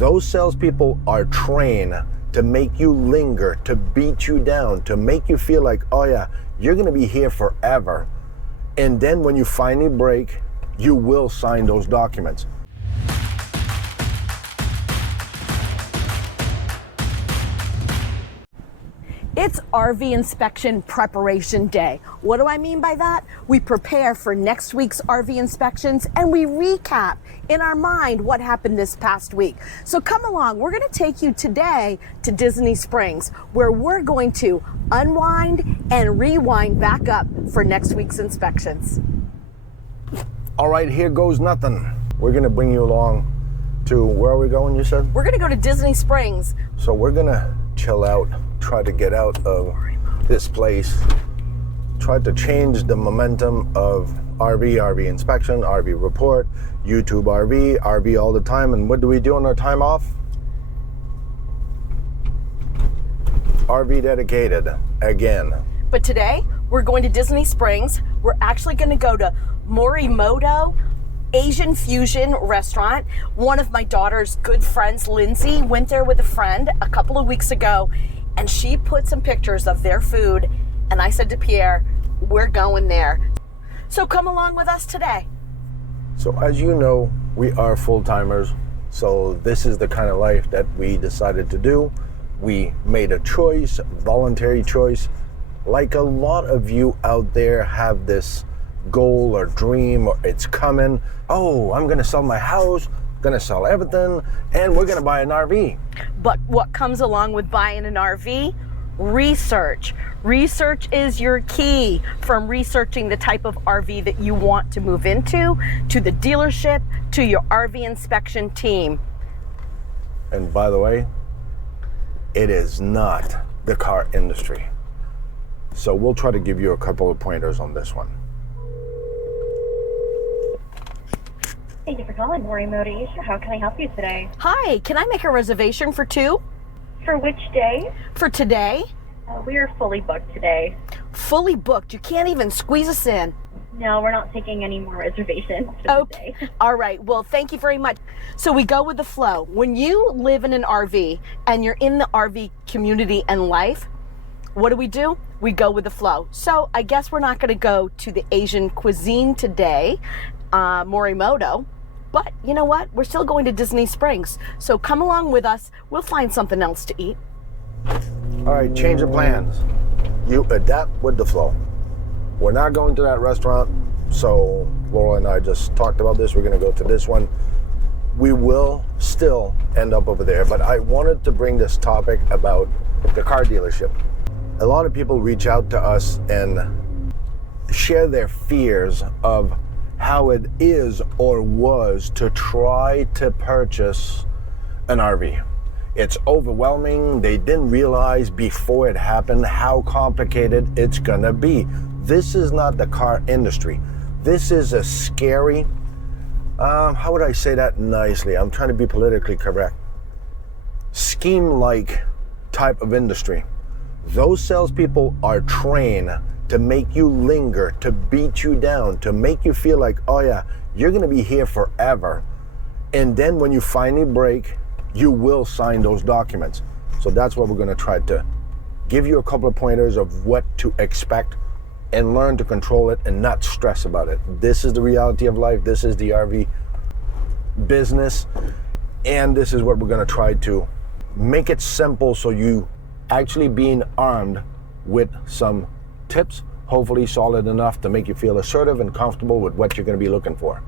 Those salespeople are trained to make you linger, to beat you down, to make you feel like, oh yeah, you're gonna be here forever. And then when you finally break, you will sign those documents. It's RV inspection preparation day. What do I mean by that? We prepare for next week's RV inspections and we recap in our mind what happened this past week. So come along, we're gonna take you today to Disney Springs, where we're going to unwind and rewind back up for next week's inspections. All right, here goes nothing. We're gonna bring you along to, where are we going, you said? We're gonna go to Disney Springs. So we're gonna chill out, try to get out of this place, try to change the momentum of RV inspection, RV report, YouTube RV all the time. And what do we do on our time off? RV dedicated again. But today we're going to Disney Springs. We're actually going to go to Morimoto Asian Fusion restaurant. One of my daughter's good friends, Lindsay, went there with a friend a couple of weeks ago, and she put some pictures of their food, and I said to Pierre, we're going there. So come along with us today. So as you know, we are full-timers, so this is the kind of life that we decided to do. We made a choice, voluntary choice. Like a lot of you out there have this goal or dream, or it's coming. Oh, I'm gonna sell my house, gonna sell everything, and we're gonna buy an RV. But what comes along with buying an RV? Research. Research is your key, from researching the type of RV that you want to move into, to the dealership, to your RV inspection team. And by the way, it is not the car industry. So we'll try to give you a couple of pointers on this one. Thank you for calling Morimoto Asia. How can I help you today? Hi, can I make a reservation for two? For which day? For today? We are fully booked today. Fully booked. You can't even squeeze us in. No, we're not taking any more reservations for Okay. today. All right. Well, thank you very much. So we go with the flow. When you live in an RV and you're in the RV community and life, what do? We go with the flow. So I guess we're not going to go to the Asian cuisine today, Morimoto. But you know what? We're still going to Disney Springs. So come along with us. We'll find something else to eat. All right, change of plans. You adapt with the flow. We're not going to that restaurant, so Laura and I just talked about this. We're gonna go to this one. We will still end up over there, but I wanted to bring this topic about the car dealership. A lot of people reach out to us and share their fears of how it is or was to try to purchase an RV. It's overwhelming. They didn't realize before it happened how complicated it's gonna be. This is not the car industry. This is a scary, how would I say that nicely? I'm trying to be politically correct. Scheme-like type of industry. Those salespeople are trained to make you linger, to beat you down, to make you feel like, oh yeah, you're gonna be here forever. And then when you finally break, you will sign those documents. So that's what we're gonna try to give you a couple of pointers of what to expect and learn to control it and not stress about it. This is the reality of life. This is the RV business. And this is what we're gonna try to make it simple, so you actually being armed with some tips, hopefully solid enough to make you feel assertive and comfortable with what you're going to be looking for.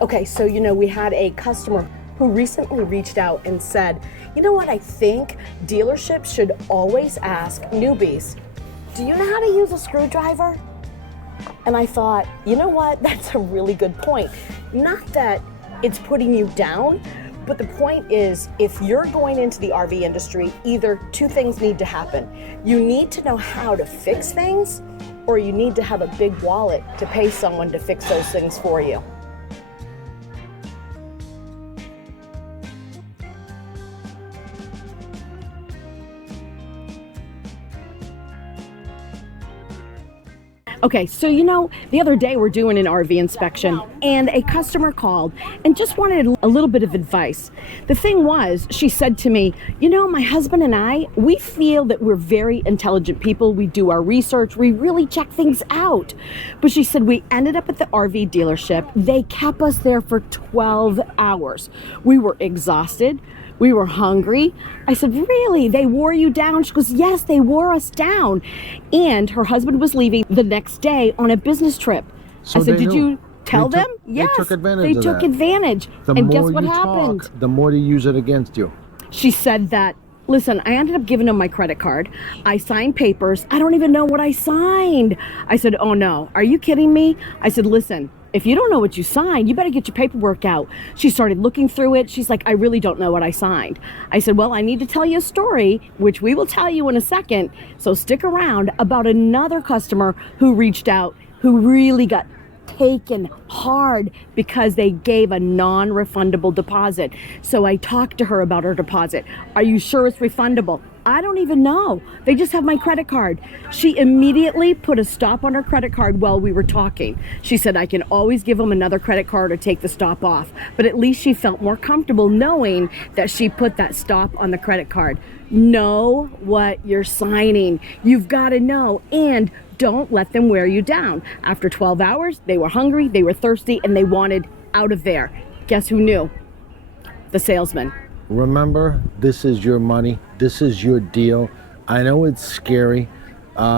Okay, so we had a customer who recently reached out and said, you know what, I think dealerships should always ask newbies, do you know how to use a screwdriver? And I thought, you know what, that's a really good point. Not that it's putting you down, but the point is, if you're going into the RV industry, either two things need to happen. You need to know how to fix things, or you need to have a big wallet to pay someone to fix those things for you. Okay, so you know, the other day we're doing an RV inspection and a customer called and just wanted a little bit of advice. The thing was, she said to me, you know, my husband and I, we feel that we're very intelligent people. We do our research. We really check things out. But she said, we ended up at the RV dealership. They kept us there for 12 hours. We were exhausted. We were hungry. I said, really? They wore you down? She goes, yes, they wore us down. And her husband was leaving the next day on a business trip. So I said, they did knew. you tell them? Yes. They took advantage They of took that. advantage. The And more guess what you happened? talk, the more they use it against you. She said that, listen, I ended up giving them my credit card. I signed papers. I don't even know what I signed. I said, oh no, are you kidding me? I said, listen, if you don't know what you signed, you better get your paperwork out. She started looking through it. She's like, I really don't know what I signed. I said, well, I need to tell you a story, which we will tell you in a second. So stick around, about another customer who reached out, who really got taken hard because they gave a non-refundable deposit. So I talked to her about her deposit. Are you sure it's refundable? I don't even know. They just have my credit card. She immediately put a stop on her credit card while we were talking. She said, I can always give them another credit card or take the stop off. But at least she felt more comfortable knowing that she put that stop on the credit card. Know what you're signing. You've got to know. And don't let them wear you down. After 12 hours, they were hungry, they were thirsty, and they wanted out of there. Guess who knew? The salesman. Remember, this is your money. This is your deal. I know it's scary.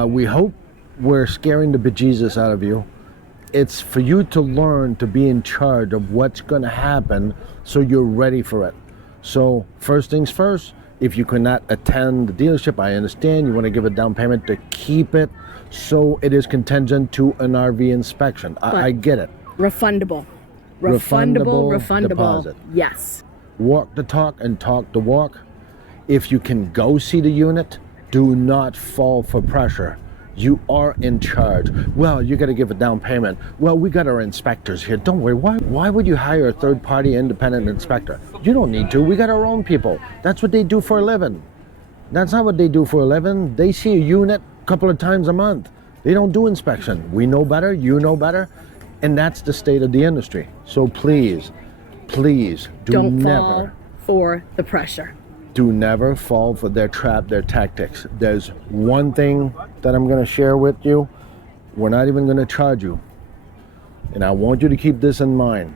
We hope we're scaring the bejesus out of you. It's for you to learn to be in charge of what's going to happen so you're ready for it. So first things first, if you cannot attend the dealership, I understand you want to give a down payment to keep it, so it is contingent to an RV inspection. I get it. Refundable. Refundable deposit. Yes. Walk the talk and talk the walk. If you can go see the unit, do not fall for pressure. You are in charge. Well, you got to give a down payment. Well, we got our inspectors here. Don't worry. Why would you hire a third-party independent inspector? You don't need to. We got our own people. That's what they do for a living. That's not what they do for a living. They see a unit a couple of times a month. They don't do inspection. We know better. You know better. And that's the state of the industry. So please, please Don't never fall for the pressure. do never fall for their trap, their tactics. There's one thing that I'm going to share with you. We're not even going to charge you. And I want you to keep this in mind.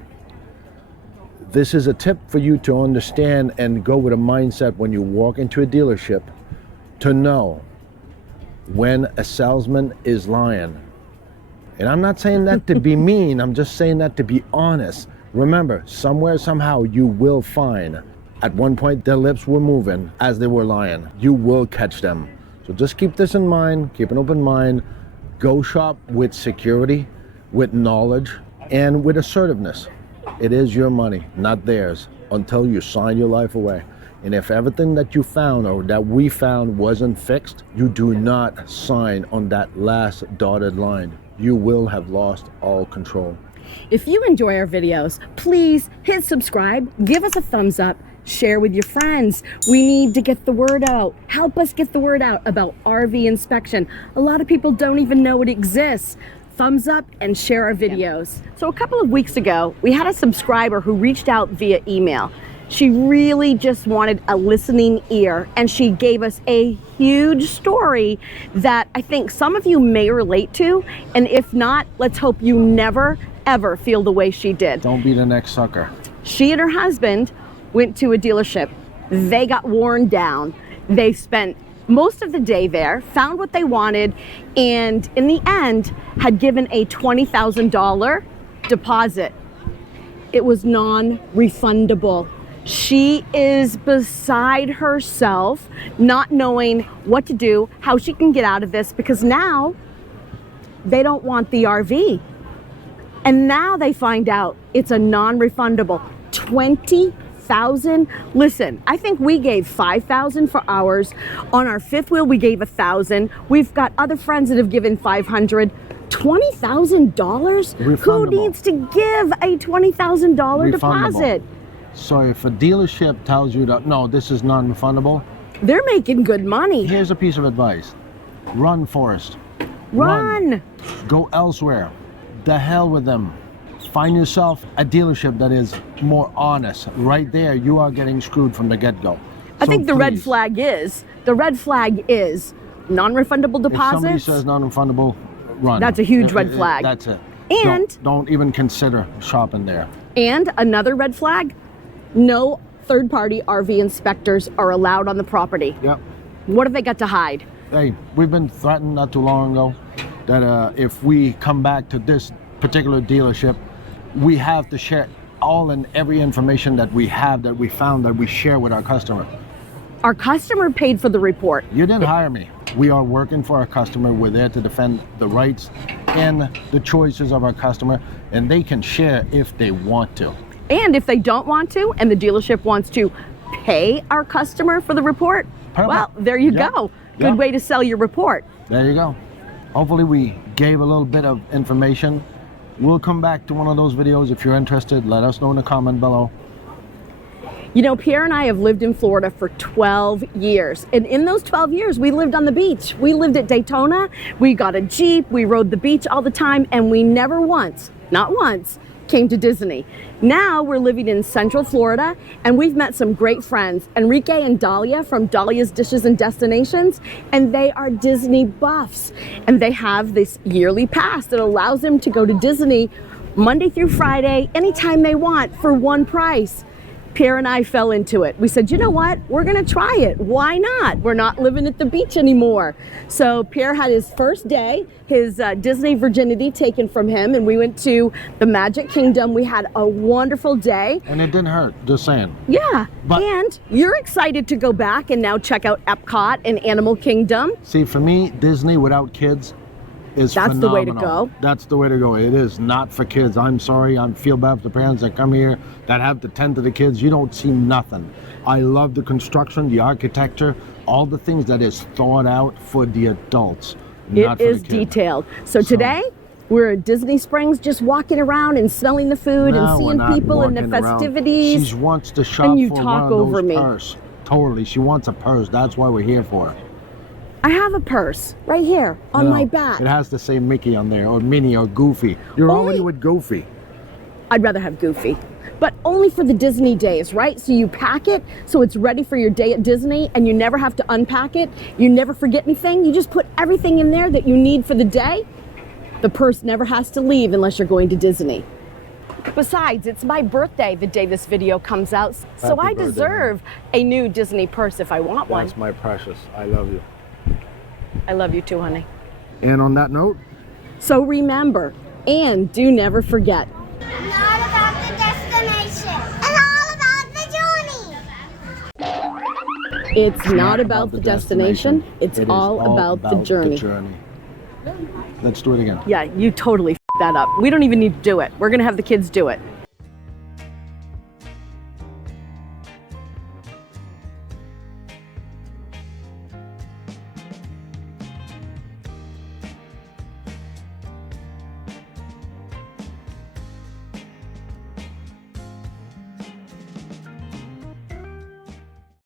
This is a tip for you to understand and go with a mindset when you walk into a dealership to know when a salesman is lying. And I'm not saying that to be mean. I'm just saying that to be honest. Remember, somewhere, somehow, you will find. At one point, their lips were moving as they were lying. You will catch them. So just keep this in mind. Keep an open mind. Go shop with security, with knowledge, and with assertiveness. It is your money, not theirs, until you sign your life away. And if everything that you found or that we found wasn't fixed, you do not sign on that last dotted line. You will have lost all control. If you enjoy our videos, please hit subscribe, give us a thumbs up, share with your friends. We need to get the word out. Help us get the word out about RV inspection. A lot of people don't even know it exists. Thumbs up and share our videos. So a couple of weeks ago, we had a subscriber who reached out via email. She really just wanted a listening ear, and she gave us a huge story that I think some of you may relate to, and if not, let's hope you never, ever feel the way she did. Don't be the next sucker. She and her husband went to a dealership. They got worn down. They spent most of the day there, found what they wanted, and in the end, had given a $20,000 deposit. It was non-refundable. She is beside herself, not knowing what to do, how she can get out of this, because now they don't want the RV. And now they find out it's a non-refundable $20,000. Listen, I think we gave $5,000 for ours. On our fifth wheel, we gave $1,000. We've got other friends that have given $500. $20,000? Who Refundable. needs to give a $20,000 deposit? So if a dealership tells you that, no, this is non-refundable, They're making good money. here's a piece of advice. Run, Forrest. Run. Go elsewhere. The hell with them. Find yourself a dealership that is more honest. Right there, you are getting screwed from the get-go. I think the red flag is non-refundable If somebody deposits. says non-refundable, run. That's a huge red flag. That's it. And don't even consider shopping there. And another red flag, no third-party RV inspectors are allowed on the property. Yep. What have they got to hide? Hey, we've been threatened not too long ago that if we come back to this particular dealership, we have to share all and every information that we have, that we found, that we share with our customer. Our customer paid for the report. You didn't hire me. We are working for our customer. We're there to defend the rights and the choices of our customer, and they can share if they want to. And if they don't want to, and the dealership wants to pay our customer for the report, Perfect. well, there you go. Good way to sell your report. There you go. Hopefully we gave a little bit of information. We'll come back to one of those videos. If you're interested, let us know in the comment below. You know, Pierre and I have lived in Florida for 12 years. And in those 12 years, we lived on the beach. We lived at Daytona. We got a Jeep. We rode the beach all the time. And we never once, not once, came to Disney. Now we're living in Central Florida, and we've met some great friends, Enrique and Dahlia from Dahlia's Dishes and Destinations, and they are Disney buffs. And they have this yearly pass that allows them to go to Disney Monday through Friday, anytime they want, for one price. Pierre and I fell into it. We said, you know what? We're gonna try it. Why not? We're not living at the beach anymore. So Pierre had his first day, his Disney virginity taken from him, and we went to the Magic Kingdom. We had a wonderful day. And it didn't hurt, just saying. Yeah, But and you're excited to go back and now check out Epcot and Animal Kingdom. see, for me, Disney without kids is That's the way to phenomenal. go. That's the way to go. It is not for kids. I'm sorry. I feel bad for the parents that come here that have to tend to the kids. You don't see nothing. I love the construction, the architecture, all the things that is thought out for the adults, not It for is the kids. detailed. So today, we're at Disney Springs, just walking around and smelling the food and No, we're seeing not people and the walking around. festivities. She wants to shop And you for talk one of over those me. purse. Totally. She wants a purse. That's why we're here for. I have a purse right here on No, my back. It has to say Mickey on there, or Minnie, or Goofy. You're already with Goofy. I'd rather have Goofy, but only for the Disney days, right? So you pack it so it's ready for your day at Disney, and you never have to unpack it. You never forget anything. You just put everything in there that you need for the day. The purse never has to leave unless you're going to Disney. Besides, it's my birthday the day this video comes out, so Happy I birthday. deserve a new Disney purse if I want one. That's my precious. I love you. I love you too, honey. And on that note, So remember, and do never forget. Not about the destination. It's all about the journey. It's not about the destination, it's It is all about the journey. Let's do it again. Yeah, you totally f***ed that up. We don't even need to do it. We're gonna have the kids do it.